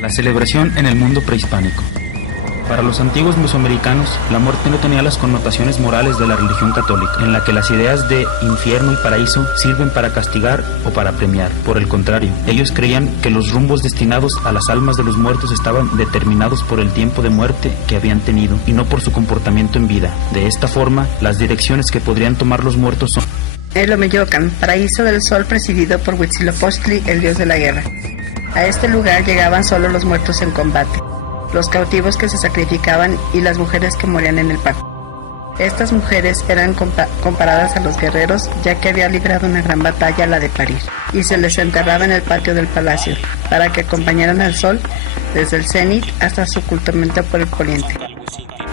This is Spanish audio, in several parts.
La celebración en el mundo prehispánico. Para los antiguos mesoamericanos, la muerte no tenía las connotaciones morales de la religión católica, en la que las ideas de infierno y paraíso sirven para castigar o para premiar. Por el contrario, ellos creían que los rumbos destinados a las almas de los muertos estaban determinados por el tiempo de muerte que habían tenido y no por su comportamiento en vida. De esta forma, las direcciones que podrían tomar los muertos son: el Omeyocan, paraíso del sol presidido por Huitzilopochtli, el dios de la guerra. A este lugar llegaban solo los muertos en combate, los cautivos que se sacrificaban y las mujeres que morían en el parto. Estas mujeres eran comparadas a los guerreros, ya que había librado una gran batalla, la de Parir, y se les enterraba en el patio del palacio, para que acompañaran al sol desde el cenit hasta su ocultamiento por el poniente.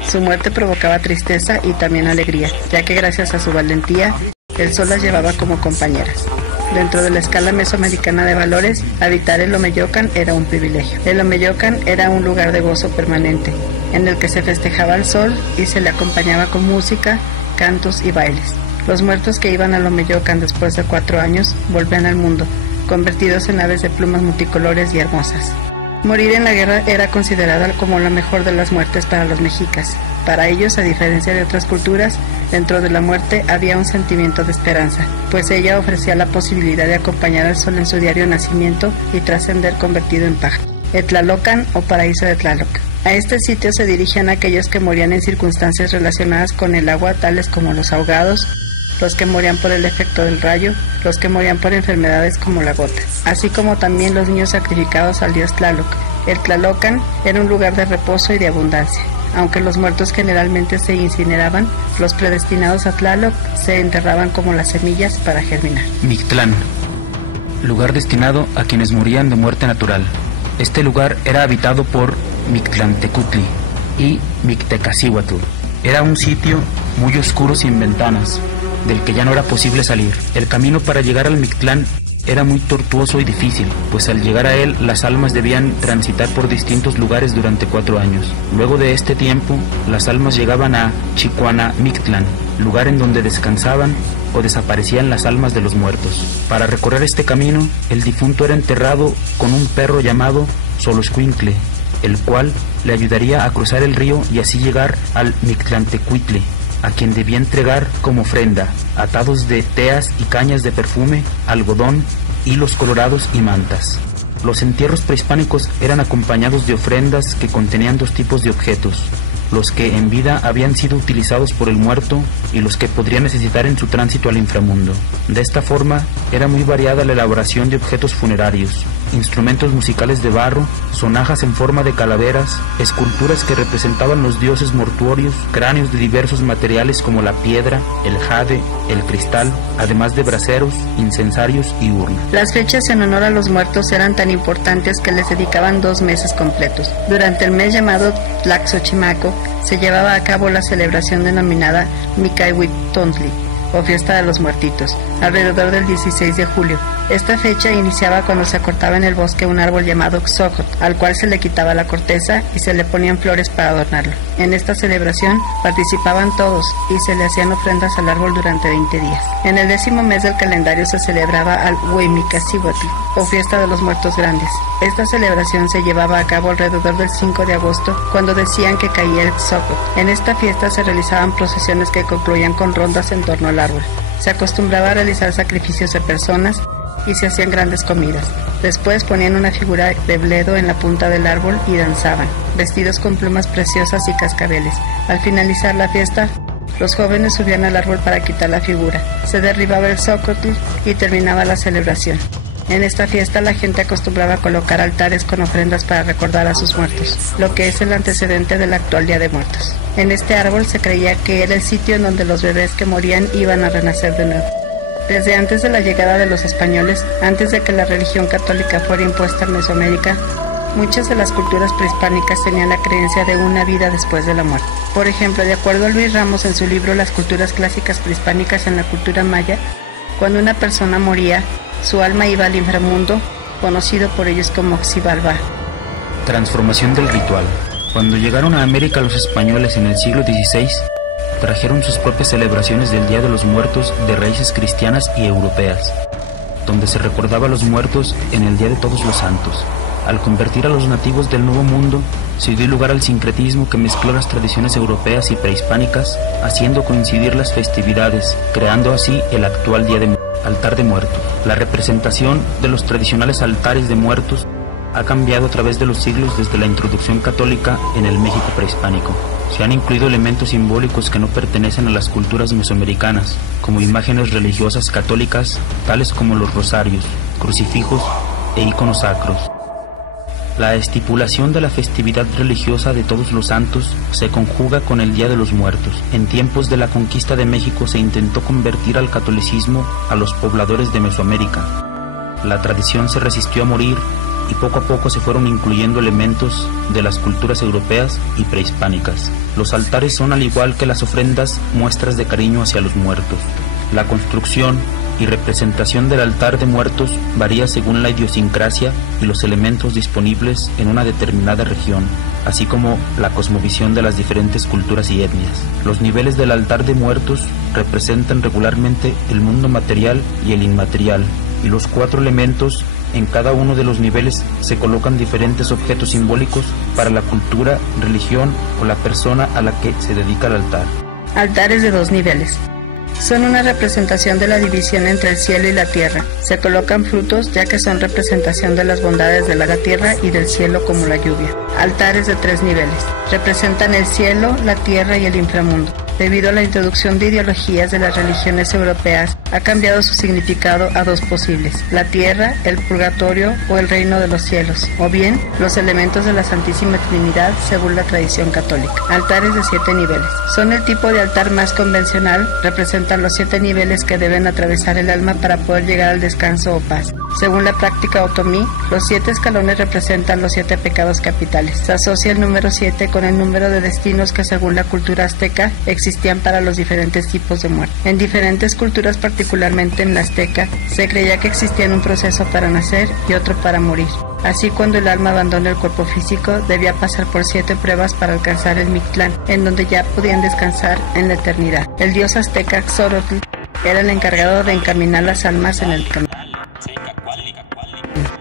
Su muerte provocaba tristeza y también alegría, ya que gracias a su valentía, el sol las llevaba como compañeras. Dentro de la escala mesoamericana de valores, habitar el Omeyocan era un privilegio. El Omeyocan era un lugar de gozo permanente, en el que se festejaba al sol y se le acompañaba con música, cantos y bailes. Los muertos que iban al Omeyocan después de 4 años volvían al mundo, convertidos en aves de plumas multicolores y hermosas. Morir en la guerra era considerada como la mejor de las muertes para los mexicas. Para ellos, a diferencia de otras culturas, dentro de la muerte había un sentimiento de esperanza, pues ella ofrecía la posibilidad de acompañar al sol en su diario nacimiento y trascender convertido en paja. El Tlalocan o paraíso de Tlaloc. A este sitio se dirigían aquellos que morían en circunstancias relacionadas con el agua, tales como los ahogados, los que morían por el efecto del rayo, los que morían por enfermedades como la gota, así como también los niños sacrificados al dios Tlaloc. El Tlalocan era un lugar de reposo y de abundancia. Aunque los muertos generalmente se incineraban, los predestinados a Tlaloc se enterraban como las semillas para germinar. Mictlán, lugar destinado a quienes morían de muerte natural. Este lugar era habitado por Mictlantecutli y Mictecacihuatl. Era un sitio muy oscuro sin ventanas, del que ya no era posible salir. El camino para llegar al Mictlán era muy tortuoso y difícil, pues al llegar a él las almas debían transitar por distintos lugares durante 4 años. Luego de este tiempo, las almas llegaban a Chicuana-Mictlán, lugar en donde descansaban o desaparecían las almas de los muertos. Para recorrer este camino, el difunto era enterrado con un perro llamado Xoloitzcuintle, el cual le ayudaría a cruzar el río y así llegar al Mictlantecuhtli, a quien debía entregar como ofrenda atados de teas y cañas de perfume, algodón, hilos colorados y mantas. Los entierros prehispánicos eran acompañados de ofrendas que contenían 2 tipos de objetos: los que en vida habían sido utilizados por el muerto y los que podría necesitar en su tránsito al inframundo. De esta forma, era muy variada la elaboración de objetos funerarios, instrumentos musicales de barro, sonajas en forma de calaveras, esculturas que representaban los dioses mortuorios, cráneos de diversos materiales como la piedra, el jade, el cristal, además de braseros, incensarios y urnas. Las fechas en honor a los muertos eran tan importantes que les dedicaban 2 meses completos. Durante el mes llamado Tlaxochimaco se llevaba a cabo la celebración denominada Micahuitontli, o fiesta de los muertitos, alrededor del 16 de julio. Esta fecha iniciaba cuando se cortaba en el bosque un árbol llamado Xocotl, al cual se le quitaba la corteza y se le ponían flores para adornarlo. En esta celebración participaban todos y se le hacían ofrendas al árbol durante 20 días. En el 10º mes del calendario se celebraba al Hueymicacihuatl, o fiesta de los muertos grandes. Esta celebración se llevaba a cabo alrededor del 5 de agosto, cuando decían que caía el Xocotl. En esta fiesta se realizaban procesiones que concluían con rondas en torno al árbol. Se acostumbraba a realizar sacrificios de personas y se hacían grandes comidas. Después ponían una figura de bledo en la punta del árbol y danzaban, vestidos con plumas preciosas y cascabeles. Al finalizar la fiesta, los jóvenes subían al árbol para quitar la figura. Se derribaba el Xocotl y terminaba la celebración. En esta fiesta la gente acostumbraba a colocar altares con ofrendas para recordar a sus muertos, lo que es el antecedente del actual Día de Muertos. En este árbol se creía que era el sitio en donde los bebés que morían iban a renacer de nuevo. Desde antes de la llegada de los españoles, antes de que la religión católica fuera impuesta en Mesoamérica, muchas de las culturas prehispánicas tenían la creencia de una vida después de la muerte. Por ejemplo, de acuerdo a Luis Ramos en su libro Las culturas clásicas prehispánicas en la cultura maya, cuando una persona moría, su alma iba al inframundo, conocido por ellos como Xibalbá. Transformación del ritual. Cuando llegaron a América los españoles en el siglo XVI, trajeron sus propias celebraciones del Día de los Muertos de raíces cristianas y europeas. donde se recordaba a los muertos en el Día de Todos los Santos. Al convertir a los nativos del Nuevo Mundo, se dio lugar al sincretismo que mezcló las tradiciones europeas y prehispánicas, haciendo coincidir las festividades, creando así el actual altar de muertos. La representación de los tradicionales altares de muertos ha cambiado a través de los siglos desde la introducción católica en el México prehispánico. Se han incluido elementos simbólicos que no pertenecen a las culturas mesoamericanas, como imágenes religiosas católicas, tales como los rosarios, crucifijos e íconos sacros. La estipulación de la festividad religiosa de Todos los Santos se conjuga con el Día de los Muertos. En tiempos de la conquista de México se intentó convertir al catolicismo a los pobladores de Mesoamérica. La tradición se resistió a morir y poco a poco se fueron incluyendo elementos de las culturas europeas y prehispánicas. Los altares son, al igual que las ofrendas, muestras de cariño hacia los muertos. La construcción y representación del altar de muertos varía según la idiosincrasia y los elementos disponibles en una determinada región, así como la cosmovisión de las diferentes culturas y etnias. Los niveles del altar de muertos representan regularmente el mundo material y el inmaterial, y los 4 elementos en cada uno de los niveles se colocan diferentes objetos simbólicos para la cultura, religión o la persona a la que se dedica el altar. Altares de 2 niveles. Son una representación de la división entre el cielo y la tierra. Se colocan frutos ya que son representación de las bondades de la tierra y del cielo como la lluvia. Altares de 3 niveles. Representan el cielo, la tierra y el inframundo. Debido a la introducción de ideologías de las religiones europeas, ha cambiado su significado a 2 posibles: la tierra, el purgatorio o el reino de los cielos, o bien los elementos de la Santísima Trinidad según la tradición católica. Altares de 7 niveles. Son el tipo de altar más convencional, representan los 7 niveles que deben atravesar el alma para poder llegar al descanso o paz. Según la práctica otomí, los 7 escalones representan los 7 pecados capitales. Se asocia el número 7 con el número de destinos que según la cultura azteca existían para los diferentes tipos de muerte. En diferentes culturas, particularmente en la azteca, se creía que existía un proceso para nacer y otro para morir. Así, cuando el alma abandona el cuerpo físico, debía pasar por 7 pruebas para alcanzar el Mictlán, en donde ya podían descansar en la eternidad. El dios azteca Xolotl era el encargado de encaminar las almas en el camino.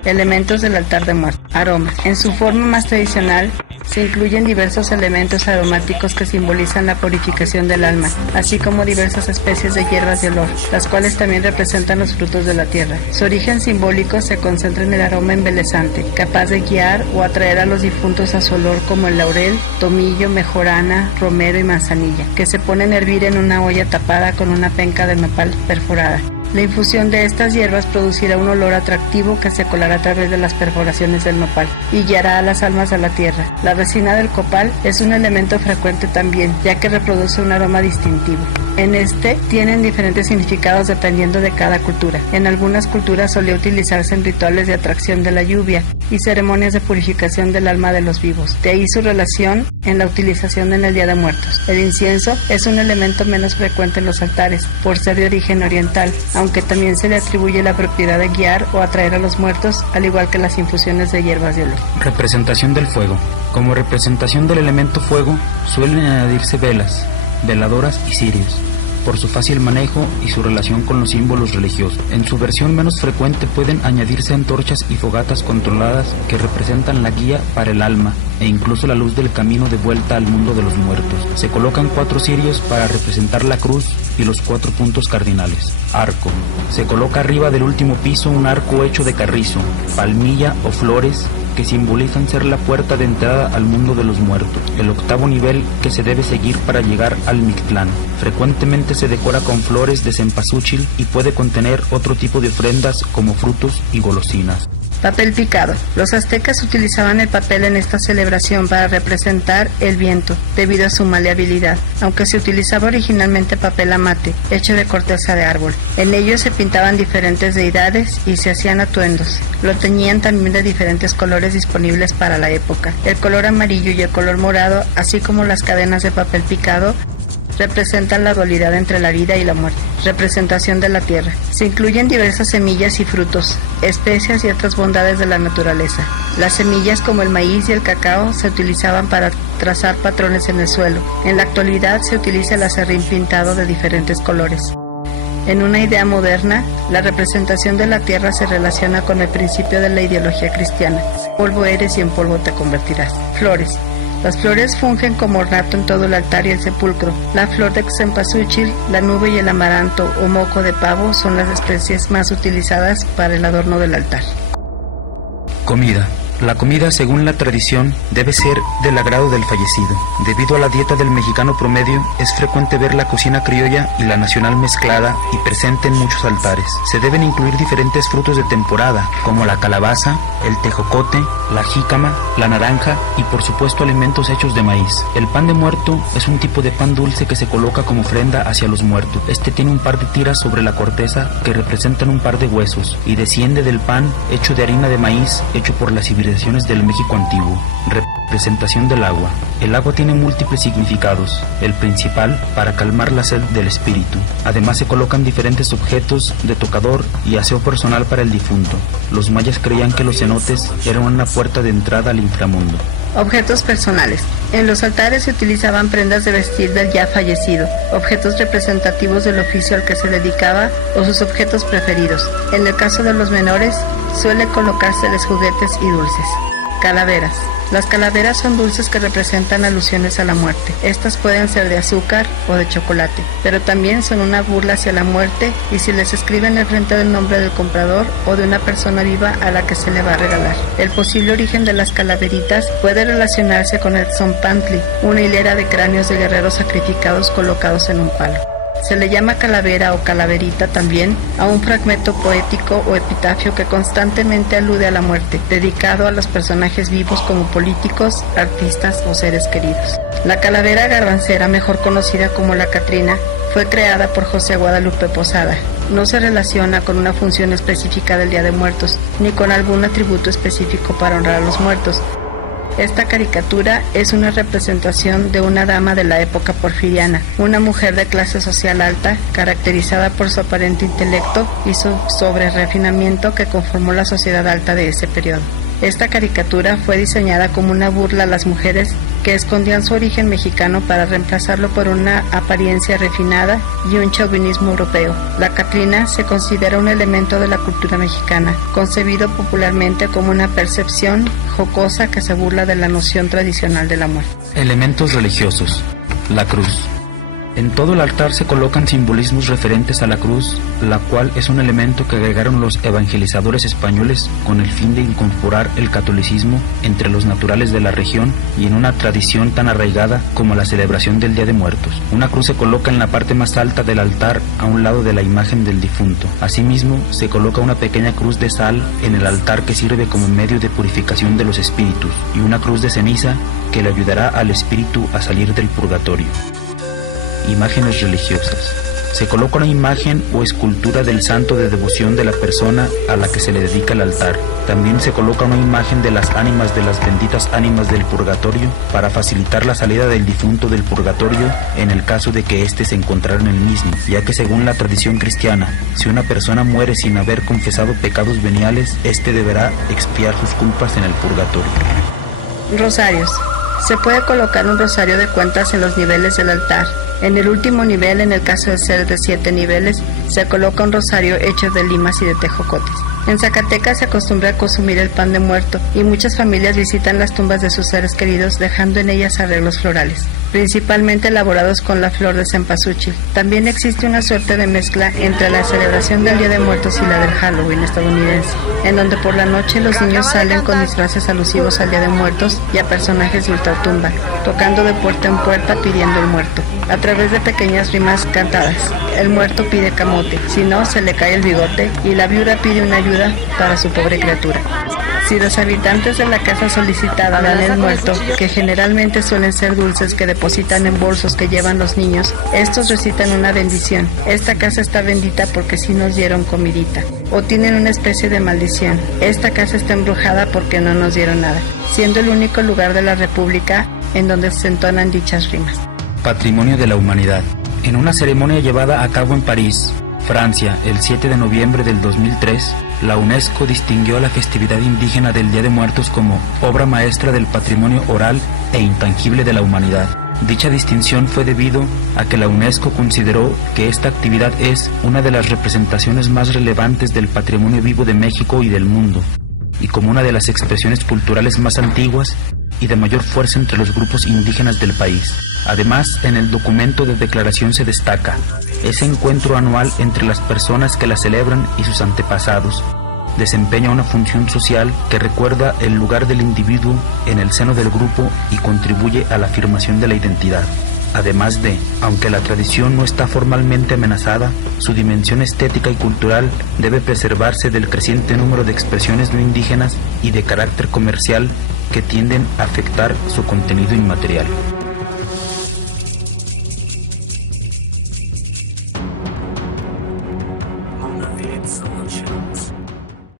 Elementos del altar de muerte. Aromas. En su forma más tradicional, se incluyen diversos elementos aromáticos que simbolizan la purificación del alma, así como diversas especies de hierbas de olor, las cuales también representan los frutos de la tierra. Su origen simbólico se concentra en el aroma embelesante, capaz de guiar o atraer a los difuntos a su olor, como el laurel, tomillo, mejorana, romero y manzanilla, que se ponen a hervir en una olla tapada con una penca de nopal perforada. La infusión de estas hierbas producirá un olor atractivo que se colará a través de las perforaciones del nopal y guiará a las almas a la tierra. La resina del copal es un elemento frecuente también, ya que reproduce un aroma distintivo. En este tienen diferentes significados dependiendo de cada cultura. En algunas culturas solía utilizarse en rituales de atracción de la lluvia y ceremonias de purificación del alma de los vivos. De ahí su relación en la utilización en el Día de Muertos. El incienso es un elemento menos frecuente en los altares, por ser de origen oriental, aunque también se le atribuye la propiedad de guiar o atraer a los muertos, al igual que las infusiones de hierbas de olor. Representación del fuego. Como representación del elemento fuego, suelen añadirse velas, veladoras y cirios, por su fácil manejo y su relación con los símbolos religiosos. En su versión menos frecuente pueden añadirse antorchas y fogatas controladas que representan la guía para el alma e incluso la luz del camino de vuelta al mundo de los muertos. Se colocan 4 cirios para representar la cruz y los 4 puntos cardinales. Arco. Se coloca arriba del último piso un arco hecho de carrizo, palmilla o flores que simbolizan ser la puerta de entrada al mundo de los muertos, el 8º nivel que se debe seguir para llegar al Mictlán. Frecuentemente se decora con flores de cempasúchil y puede contener otro tipo de ofrendas como frutos y golosinas. Papel picado. Los aztecas utilizaban el papel en esta celebración para representar el viento, debido a su maleabilidad, aunque se utilizaba originalmente papel amate, hecho de corteza de árbol. En ello se pintaban diferentes deidades y se hacían atuendos. Lo teñían también de diferentes colores disponibles para la época. El color amarillo y el color morado, así como las cadenas de papel picado, representan la dualidad entre la vida y la muerte. Representación de la tierra. Se incluyen diversas semillas y frutos, especias y otras bondades de la naturaleza. Las semillas, como el maíz y el cacao, se utilizaban para trazar patrones en el suelo. En la actualidad se utiliza el acerrín pintado de diferentes colores. En una idea moderna, la representación de la tierra se relaciona con el principio de la ideología cristiana. Polvo eres y en polvo te convertirás. Flores. Las flores fungen como ornato en todo el altar y el sepulcro. La flor de cempasúchil, la nube y el amaranto o moco de pavo son las especies más utilizadas para el adorno del altar. Comida. La comida, según la tradición, debe ser del agrado del fallecido. Debido a la dieta del mexicano promedio, es frecuente ver la cocina criolla y la nacional mezclada y presente en muchos altares. Se deben incluir diferentes frutos de temporada, como la calabaza, el tejocote, la jícama, la naranja y por supuesto alimentos hechos de maíz. El pan de muerto es un tipo de pan dulce que se coloca como ofrenda hacia los muertos. Este tiene un par de tiras sobre la corteza que representan un par de huesos y desciende del pan hecho de harina de maíz hecho por las civilizaciones del México antiguo. Representación del agua. El agua tiene múltiples significados, el principal para calmar la sed del espíritu. Además se colocan diferentes objetos de tocador y aseo personal para el difunto. Los mayas creían que los cenotes eran una puerta de entrada al inframundo. Objetos personales. En los altares se utilizaban prendas de vestir del ya fallecido, objetos representativos del oficio al que se dedicaba o sus objetos preferidos. En el caso de los menores, suele colocárseles juguetes y dulces. Calaveras. Las calaveras son dulces que representan alusiones a la muerte. Estas pueden ser de azúcar o de chocolate, pero también son una burla hacia la muerte y si les escriben el frente del nombre del comprador o de una persona viva a la que se le va a regalar. El posible origen de las calaveritas puede relacionarse con el tzompantli, una hilera de cráneos de guerreros sacrificados colocados en un palo. Se le llama calavera o calaverita también a un fragmento poético o epitafio que constantemente alude a la muerte, dedicado a los personajes vivos como políticos, artistas o seres queridos. La calavera garbancera, mejor conocida como la Catrina, fue creada por José Guadalupe Posada. No se relaciona con una función específica del Día de Muertos, ni con algún atributo específico para honrar a los muertos. Esta caricatura es una representación de una dama de la época porfiriana, una mujer de clase social alta, caracterizada por su aparente intelecto y su sobrerefinamiento que conformó la sociedad alta de ese periodo. Esta caricatura fue diseñada como una burla a las mujeres que escondían su origen mexicano para reemplazarlo por una apariencia refinada y un chauvinismo europeo. La Catrina se considera un elemento de la cultura mexicana, concebido popularmente como una percepción jocosa que se burla de la noción tradicional de la muerte. Elementos religiosos. La cruz. En todo el altar se colocan simbolismos referentes a la cruz, la cual es un elemento que agregaron los evangelizadores españoles con el fin de incorporar el catolicismo entre los naturales de la región y en una tradición tan arraigada como la celebración del Día de Muertos. Una cruz se coloca en la parte más alta del altar a un lado de la imagen del difunto. Asimismo, se coloca una pequeña cruz de sal en el altar que sirve como medio de purificación de los espíritus y una cruz de ceniza que le ayudará al espíritu a salir del purgatorio. Imágenes religiosas. Se coloca una imagen o escultura del santo de devoción de la persona a la que se le dedica el altar. También se coloca una imagen de las ánimas de las benditas ánimas del purgatorio para facilitar la salida del difunto del purgatorio en el caso de que éste se encontrara en el mismo, ya que según la tradición cristiana, si una persona muere sin haber confesado pecados veniales, éste deberá expiar sus culpas en el purgatorio. Rosarios. Se puede colocar un rosario de cuentas en los niveles del altar. En el último nivel, en el caso de ser de 7 niveles, se coloca un rosario hecho de limas y de tejocotes. En Zacatecas se acostumbra a consumir el pan de muerto y muchas familias visitan las tumbas de sus seres queridos dejando en ellas arreglos florales, principalmente elaborados con la flor de cempasúchil. También existe una suerte de mezcla entre la celebración del Día de Muertos y la del Halloween estadounidense, en donde por la noche los niños salen con disfraces alusivos al Día de Muertos y a personajes de ultratumba, tocando de puerta en puerta pidiendo el muerto. A través de pequeñas rimas cantadas, el muerto pide camote, si no se le cae el bigote y la viuda pide una ayuda para su pobre criatura. Si los habitantes de la casa solicitada dan el muerto, que generalmente suelen ser dulces que depositan en bolsos que llevan los niños, estos recitan una bendición. Esta casa está bendita porque sí nos dieron comidita. O tienen una especie de maldición. Esta casa está embrujada porque no nos dieron nada, siendo el único lugar de la República en donde se entonan dichas rimas. Patrimonio de la Humanidad. En una ceremonia llevada a cabo en París, Francia, el 7 de noviembre del 2003, la UNESCO distinguió a la festividad indígena del Día de Muertos como obra maestra del patrimonio oral e intangible de la humanidad. Dicha distinción fue debido a que la UNESCO consideró que esta actividad es una de las representaciones más relevantes del patrimonio vivo de México y del mundo, y como una de las expresiones culturales más antiguas y de mayor fuerza entre los grupos indígenas del país. Además, en el documento de declaración se destaca ese encuentro anual entre las personas que la celebran y sus antepasados. Desempeña una función social que recuerda el lugar del individuo en el seno del grupo y contribuye a la afirmación de la identidad. Además de, aunque la tradición no está formalmente amenazada, su dimensión estética y cultural debe preservarse del creciente número de expresiones no indígenas y de carácter comercial que tienden a afectar su contenido inmaterial.